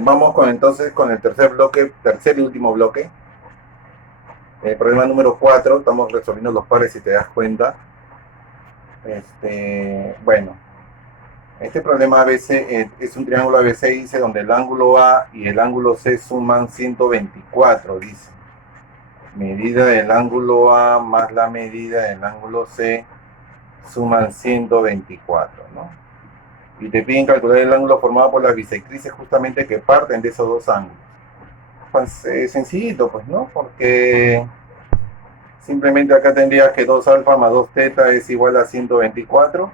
Vamos entonces con el tercer bloque, tercer y último bloque. El problema número 4, estamos resolviendo los pares si te das cuenta. Bueno, este problema ABC es un triángulo ABC, dice, donde el ángulo A y el ángulo C suman 124, dice. Medida del ángulo A más la medida del ángulo C suman 124, ¿no? Y te piden calcular el ángulo formado por las bisectrices justamente que parten de esos dos ángulos. Pues sencillito, pues, ¿no? Porque simplemente acá tendría que 2 alfa más 2 teta es igual a 124.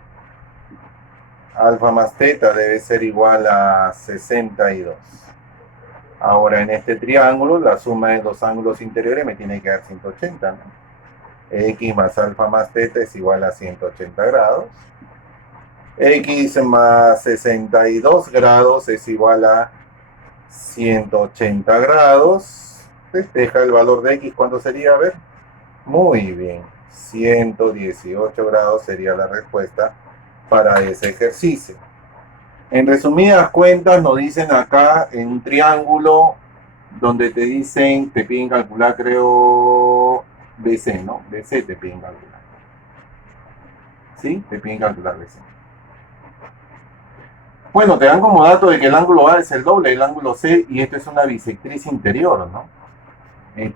Alfa más teta debe ser igual a 62. Ahora en este triángulo, la suma de los ángulos interiores me tiene que dar 180, ¿no? X más alfa más teta es igual a 180 grados. X más 62 grados es igual a 180 grados. Despeja el valor de X, ¿cuánto sería? A ver. Muy bien. 118 grados sería la respuesta para ese ejercicio. En resumidas cuentas, nos dicen acá en un triángulo donde te dicen, te piden calcular, creo, BC, ¿no? BC te piden calcular. ¿Sí? Te piden calcular BC. Bueno, te dan como dato de que el ángulo A es el doble del ángulo C y esto es una bisectriz interior, ¿no?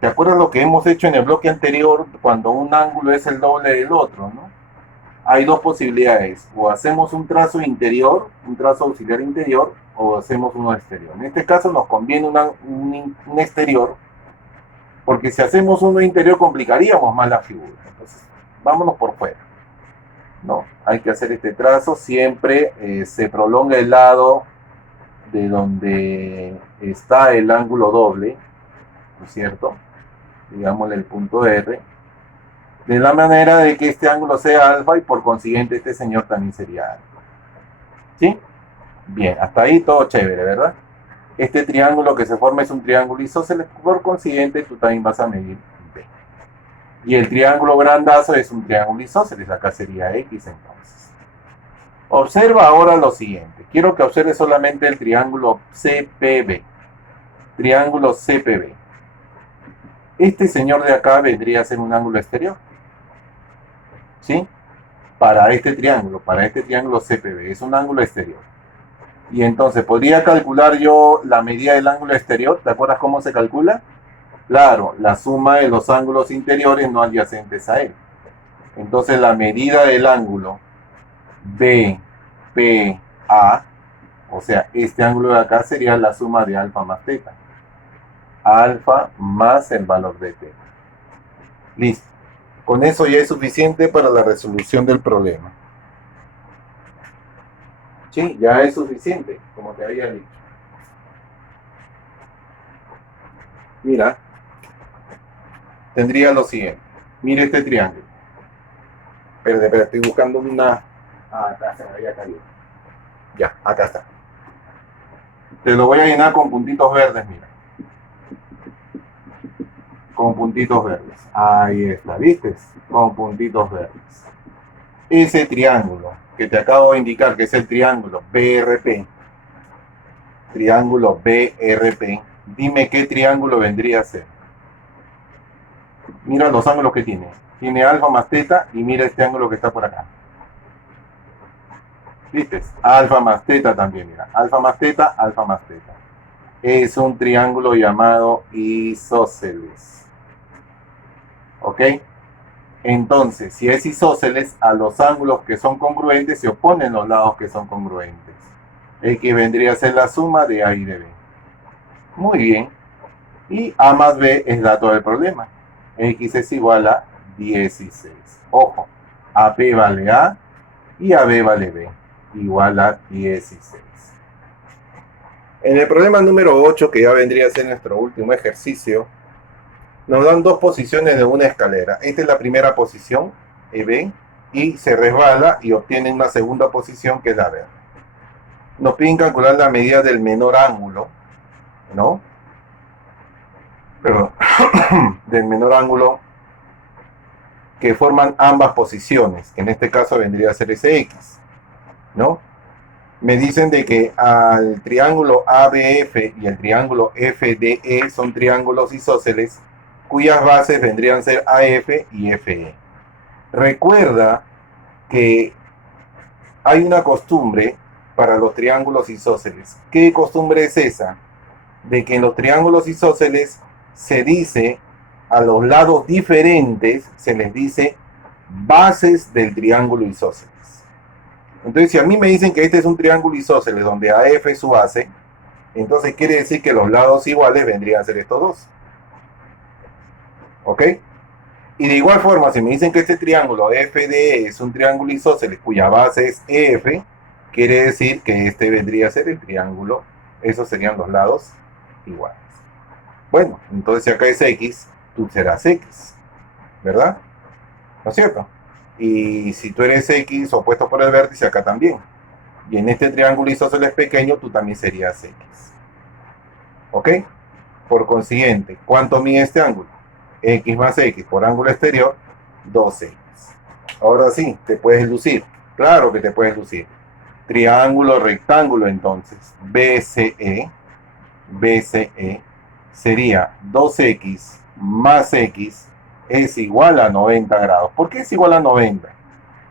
¿Te acuerdas lo que hemos hecho en el bloque anterior cuando un ángulo es el doble del otro, ¿no? Hay dos posibilidades, o hacemos un trazo interior, un trazo auxiliar interior, o hacemos uno exterior. En este caso nos conviene un exterior, porque si hacemos uno interior complicaríamos más la figura. Entonces, vámonos por fuera, ¿no? Hay que hacer este trazo, siempre se prolonga el lado de donde está el ángulo doble, ¿no es cierto? Digámosle el punto R, de la manera de que este ángulo sea alfa y por consiguiente este señor también sería alfa. ¿Sí? Bien, hasta ahí todo chévere, ¿verdad? Este triángulo que se forma es un triángulo isósceles, por consiguiente tú también vas a medir B. Y el triángulo grandazo es un triángulo isósceles, acá sería X entonces. Observa ahora lo siguiente, quiero que observes solamente el triángulo CPB. Triángulo CPB. Este señor de acá vendría a ser un ángulo exterior. ¿Sí? Para este triángulo CPB, es un ángulo exterior. Y entonces, ¿podría calcular yo la medida del ángulo exterior? ¿Te acuerdas cómo se calcula? Claro, la suma de los ángulos interiores no adyacentes a él. Entonces, la medida del ángulo BPA, o sea, este ángulo de acá sería la suma de alfa más teta. Alfa más el valor de teta. Listo. Con eso ya es suficiente para la resolución del problema. Sí, ya es suficiente, como te había dicho. Mira, tendría lo siguiente. Mira este triángulo. Espera, estoy buscando una... Ah, acá se me había caído. Ya, acá está. Te lo voy a llenar con puntitos verdes, mira. Con puntitos verdes. Ahí está, ¿viste? Con puntitos verdes. Ese triángulo que te acabo de indicar, que es el triángulo BRP. Triángulo BRP. Dime qué triángulo vendría a ser. Mira los ángulos que tiene. Tiene alfa más teta y mira este ángulo que está por acá. ¿Viste? Alfa más teta también, mira. Alfa más teta, alfa más teta. Es un triángulo llamado isósceles. ¿Ok? Entonces, si es isósceles, a los ángulos que son congruentes se oponen los lados que son congruentes. X vendría a ser la suma de A y de B. Muy bien. Y A más B es dato del problema. X es igual a 16. Ojo, AP vale A y AB vale B. Igual a 16. En el problema número 8, que ya vendría a ser nuestro último ejercicio, nos dan dos posiciones de una escalera. Esta es la primera posición, EB, y se resbala y obtiene una segunda posición que es la B. Nos piden calcular la medida del menor ángulo, ¿no? Perdón, del menor ángulo que forman ambas posiciones, que en este caso vendría a ser ese X, ¿no? Me dicen de que al triángulo ABF y el triángulo FDE son triángulos isósceles cuyas bases vendrían a ser AF y FE. Recuerda que hay una costumbre para los triángulos isósceles. ¿Qué costumbre es esa? De que en los triángulos isósceles se dice a los lados diferentes, se les dice bases del triángulo isósceles. Entonces, si a mí me dicen que este es un triángulo isósceles donde AF es su base, entonces quiere decir que los lados iguales vendrían a ser estos dos. ¿Ok? Y de igual forma, si me dicen que este triángulo FDE es un triángulo isósceles cuya base es EF, quiere decir que este vendría a ser el triángulo, esos serían los lados iguales. Bueno, entonces si acá es X, tú serás X, ¿verdad? ¿No es cierto? Y si tú eres X opuesto por el vértice, acá también. Y en este triángulo isósceles pequeño, tú también serías X. ¿Ok? Por consiguiente, ¿cuánto mide este ángulo? X más X por ángulo exterior, 2X. Ahora sí, te puedes lucir. Claro que te puedes lucir. Triángulo rectángulo, entonces, BCE sería 2X más X es igual a 90 grados. ¿Por qué es igual a 90?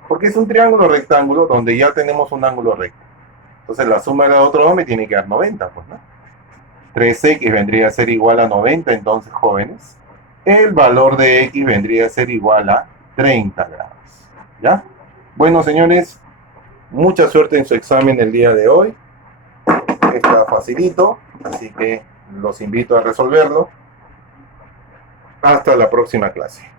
Porque es un triángulo rectángulo donde ya tenemos un ángulo recto. Entonces la suma de los otros dos me tiene que dar 90, pues, ¿no? 3X vendría a ser igual a 90, entonces, jóvenes. El valor de X vendría a ser igual a 30 grados. ¿Ya? Bueno, señores, mucha suerte en su examen el día de hoy. Está facilito, así que los invito a resolverlo. Hasta la próxima clase.